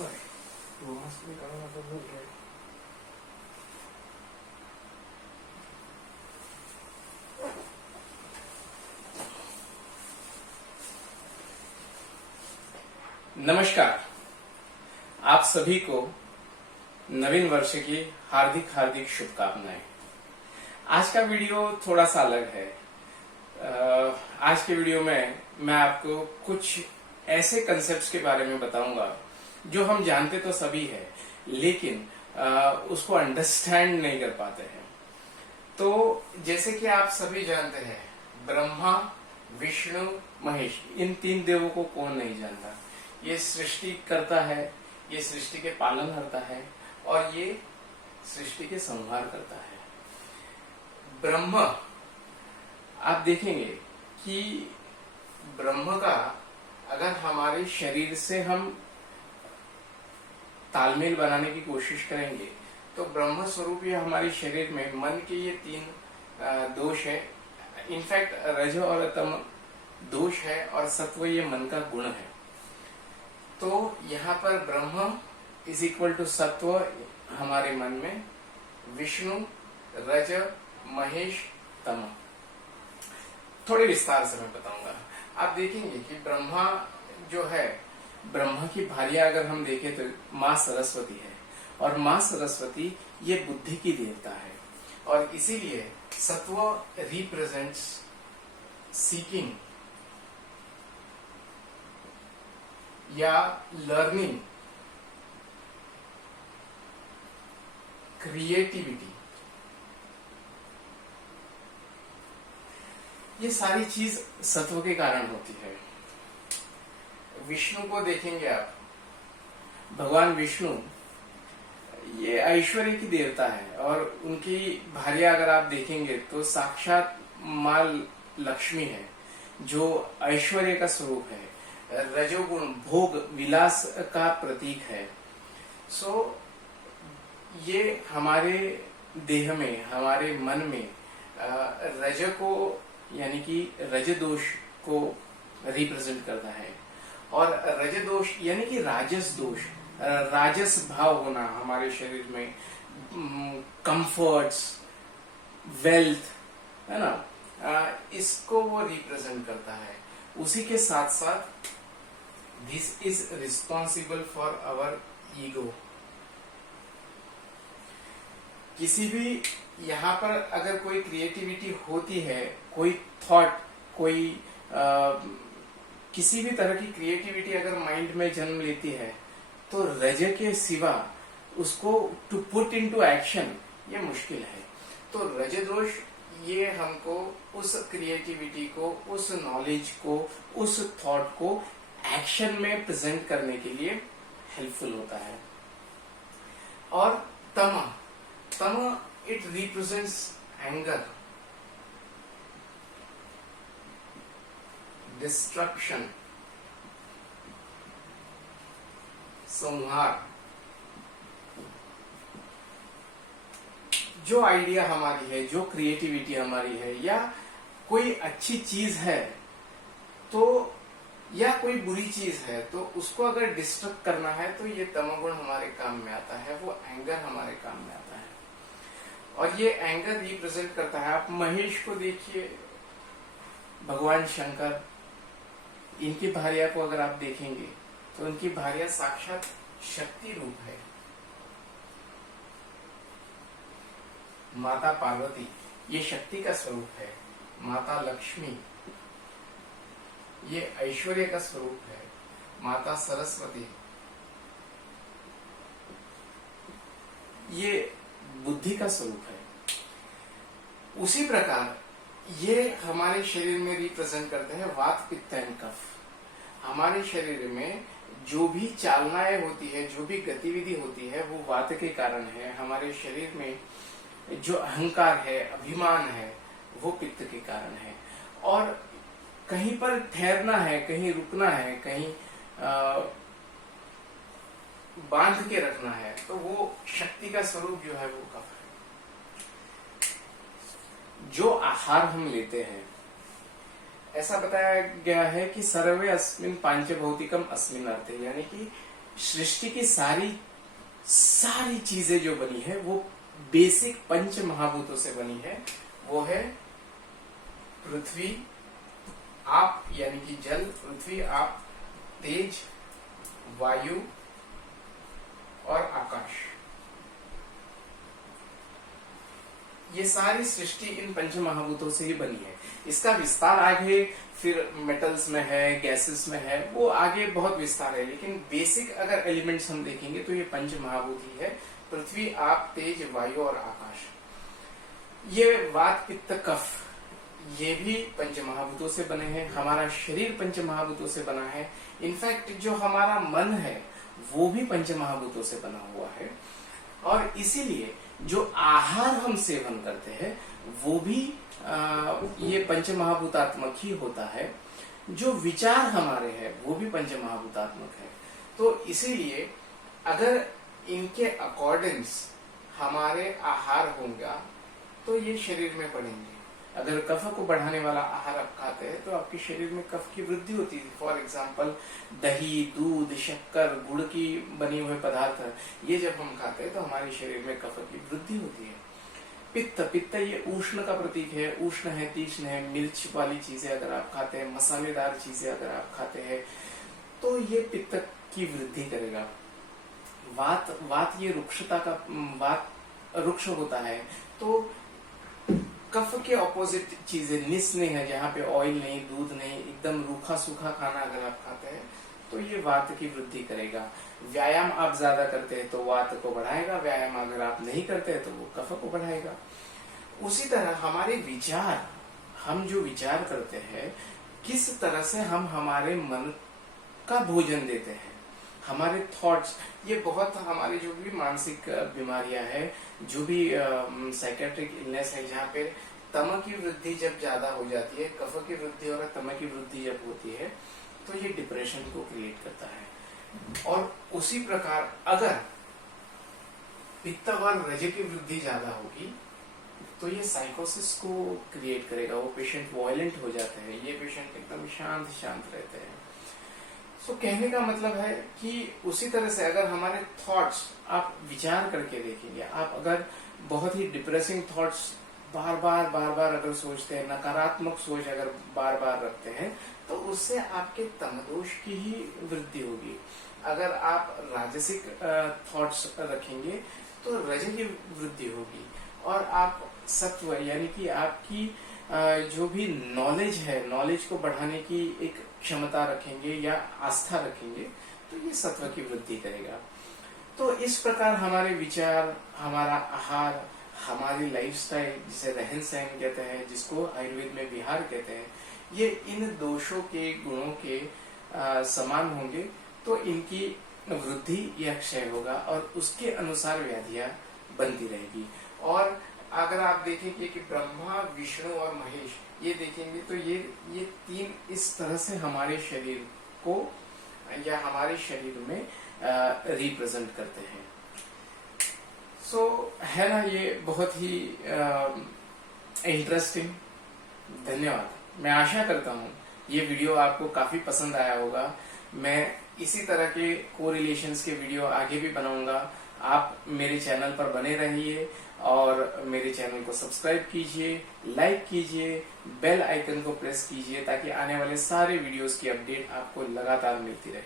Mask निकालना तो भूल गए। नमस्कार, आप सभी को नवीन वर्ष की हार्दिक हार्दिक शुभकामनाएं। आज का वीडियो थोड़ा सा अलग है। आज के वीडियो में मैं आपको कुछ ऐसे कंसेप्ट्स के बारे में बताऊंगा जो हम जानते तो सभी है, लेकिन उसको अंडरस्टैंड नहीं कर पाते हैं। तो जैसे कि आप सभी जानते हैं, ब्रह्मा, विष्णु, महेश, इन तीन देवों को कौन नहीं जानता। ये सृष्टि करता है, ये सृष्टि के पालन करता है और ये सृष्टि के संहार करता है। ब्रह्म, आप देखेंगे कि ब्रह्म का अगर हमारे शरीर से हम तालमेल बनाने की कोशिश करेंगे तो ब्रह्म स्वरूप ये हमारे शरीर में मन के ये तीन दोष है। इनफैक्ट रज और तम दोष है और सत्व ये मन का गुण है। तो यहाँ पर ब्रह्म इज इक्वल टू सत्व हमारे मन में, विष्णु रज, महेश तम। थोड़े विस्तार से मैं बताऊंगा। आप देखेंगे कि ब्रह्मा जो है, ब्रह्मा की भार्या अगर हम देखें तो माँ सरस्वती है और माँ सरस्वती ये बुद्धि की देवता है और इसीलिए सत्व रिप्रेजेंट्स सीकिंग या लर्निंग, क्रिएटिविटी, ये सारी चीज सत्व के कारण होती है। विष्णु को देखेंगे आप, भगवान विष्णु ये ऐश्वर्य की देवता है और उनकी भार्या अगर आप देखेंगे तो साक्षात मां लक्ष्मी है जो ऐश्वर्य का स्वरूप है, रजोगुण भोग विलास का प्रतीक है। सो ये हमारे देह में, हमारे मन में रज को यानी कि रज दोष को रिप्रेजेंट करता है और रज दोष यानी कि राजस दोष, राजस भाव होना हमारे शरीर में, कंफर्ट्स, वेल्थ, है ना, इसको वो रिप्रेजेंट करता है। उसी के साथ साथ this is responsible for our ego. किसी भी यहाँ पर अगर कोई क्रिएटिविटी होती है, कोई थॉट, कोई किसी भी तरह की क्रिएटिविटी अगर माइंड में जन्म लेती है तो रज के सिवा उसको टू पुट इनटू एक्शन ये मुश्किल है। तो रज दोष ये हमको उस क्रिएटिविटी को, उस नॉलेज को, उस थॉट को एक्शन में प्रेजेंट करने के लिए हेल्पफुल होता है। और तम इट रिप्रेजेंट्स एंगर, डिस्ट्रक्शन, संहार। जो आइडिया हमारी है, जो क्रिएटिविटी हमारी है, या कोई अच्छी चीज है तो, या कोई बुरी चीज है तो उसको अगर डिस्टर्ब करना है तो ये तमोगुण हमारे काम में आता है, वो एंगर हमारे काम में आता है और ये एंगर रिप्रेजेंट करता है। आप महेश को देखिए, भगवान शंकर, इनकी भार्या को अगर आप देखेंगे तो उनकी भार्या साक्षात शक्ति रूप है। माता पार्वती ये शक्ति का स्वरूप है, माता लक्ष्मी ये ऐश्वर्य का स्वरूप है, माता सरस्वती ये बुद्धि का स्वरूप है। उसी प्रकार ये हमारे शरीर में रिप्रेजेंट करते हैं वात, पित्त एंड कफ। हमारे शरीर में जो भी चालनाएं होती है, जो भी गतिविधि होती है, वो वात के कारण है। हमारे शरीर में जो अहंकार है, अभिमान है, वो पित्त के कारण है। और कहीं पर ठहरना है, कहीं रुकना है, कहीं बांध के रखना है, तो वो शक्ति का स्वरूप जो है वो कफ है। जो आहार हम लेते हैं, ऐसा बताया गया है कि सर्वे अस्मिन पांच भौतिकम अस्मिन अर्थे, यानी कि सृष्टि की सारी सारी चीजें जो बनी है वो बेसिक पंच महाभूतों से बनी है। वो है पृथ्वी, आप यानी कि जल, पृथ्वी, आप, तेज, वायु और आकाश। ये सारी सृष्टि इन पंच महाभूतों से ही बनी है। इसका विस्तार आगे फिर मेटल्स में है, गैसेस में है, वो आगे बहुत विस्तार है, लेकिन बेसिक अगर एलिमेंट्स हम देखेंगे तो ये पंच महाभूत ही है, पृथ्वी, आप, तेज, वायु और आकाश। ये वात, पित्त, कफ, ये भी पंच महाभूतों से बने हैं। हमारा शरीर पंच महाभूतों से बना है। इनफैक्ट जो हमारा मन है वो भी पंच महाभूतों से बना हुआ है। और इसीलिए जो आहार हम सेवन करते हैं वो भी ये पंच महाभूतात्मक ही होता है। जो विचार हमारे हैं वो भी पंच महाभूतात्मक है। तो इसीलिए अगर इनके अकॉर्डिंग्स हमारे आहार होगा तो ये शरीर में पड़ेंगे। अगर कफ को बढ़ाने वाला आहार आप खाते हैं तो आपके शरीर में कफ की वृद्धि होती है। फॉर एग्जाम्पल दही, दूध, शक्कर, गुड़ की बनी हुए पदार्थ, ये जब हम खाते हैं तो हमारे शरीर में कफ की वृद्धि होती है। पित्त, पित्त ये उष्ण का प्रतीक है। उष्ण है, तीक्ष्ण है, मिर्च वाली चीजें अगर आप खाते हैं, मसालेदार चीजें अगर आप खाते हैं तो ये पित्त की वृद्धि करेगा। वात, वात ये रुक्षता का, वात रुक्ष होता है। तो कफ के ऑपोजिट चीजें निस्नेह है, जहाँ पे ऑयल नहीं, दूध नहीं, एकदम रूखा सूखा खाना अगर आप खाते हैं तो ये वात की वृद्धि करेगा। व्यायाम आप ज्यादा करते हैं तो वात को बढ़ाएगा, व्यायाम अगर आप नहीं करते हैं तो वो कफ को बढ़ाएगा। उसी तरह हमारे विचार, हम जो विचार करते हैं, किस तरह से हम हमारे मन का भोजन देते हैं, हमारे थॉट्स, ये बहुत हमारी जो भी मानसिक बीमारियां हैं, जो भी साइकेट्रिक इलनेस है, जहाँ पे तम की वृद्धि जब ज्यादा हो जाती है, कफ की वृद्धि और तम की वृद्धि जब होती है तो ये डिप्रेशन को क्रिएट करता है। और उसी प्रकार अगर पित्त और रज की वृद्धि ज्यादा होगी तो ये साइकोसिस को क्रिएट करेगा। वो पेशेंट वायलेंट हो जाते हैं, ये पेशेंट एकदम शांत शांत रहते हैं। सो कहने का मतलब है कि उसी तरह से अगर हमारे थॉट्स आप विचार करके देखेंगे, आप अगर बहुत ही डिप्रेसिंग थॉट्स बार बार अगर सोचते हैं, नकारात्मक सोच अगर बार बार रखते हैं तो उससे आपके तमदोष की ही वृद्धि होगी। अगर आप राजसिक थॉट्स रखेंगे तो रज की वृद्धि होगी। और आप सत्व यानी कि आपकी जो भी नॉलेज है, नॉलेज को बढ़ाने की एक क्षमता रखेंगे या आस्था रखेंगे तो ये सत्व की वृद्धि करेगा। तो इस प्रकार हमारे विचार, हमारा आहार, हमारी लाइफस्टाइल, जिसे रहन सहन कहते हैं, जिसको आयुर्वेद में विहार कहते हैं, ये इन दोषों के, गुणों के समान होंगे तो इनकी वृद्धि या क्षय होगा और उसके अनुसार व्याधियां बनती रहेगी। और अगर आप देखेंगे कि ब्रह्मा, विष्णु और महेश, ये देखेंगे तो ये तीन इस तरह से हमारे शरीर को या हमारे शरीर में रिप्रेजेंट करते हैं। सो है ना, ये बहुत ही इंटरेस्टिंग। धन्यवाद। मैं आशा करता हूँ ये वीडियो आपको काफी पसंद आया होगा। मैं इसी तरह के कोरिलेशंस के वीडियो आगे भी बनाऊंगा। आप मेरे चैनल पर बने रहिए और मेरे चैनल को सब्सक्राइब कीजिए, लाइक कीजिए, बेल आइकन को प्रेस कीजिए ताकि आने वाले सारे वीडियोस की अपडेट आपको लगातार मिलती रहे।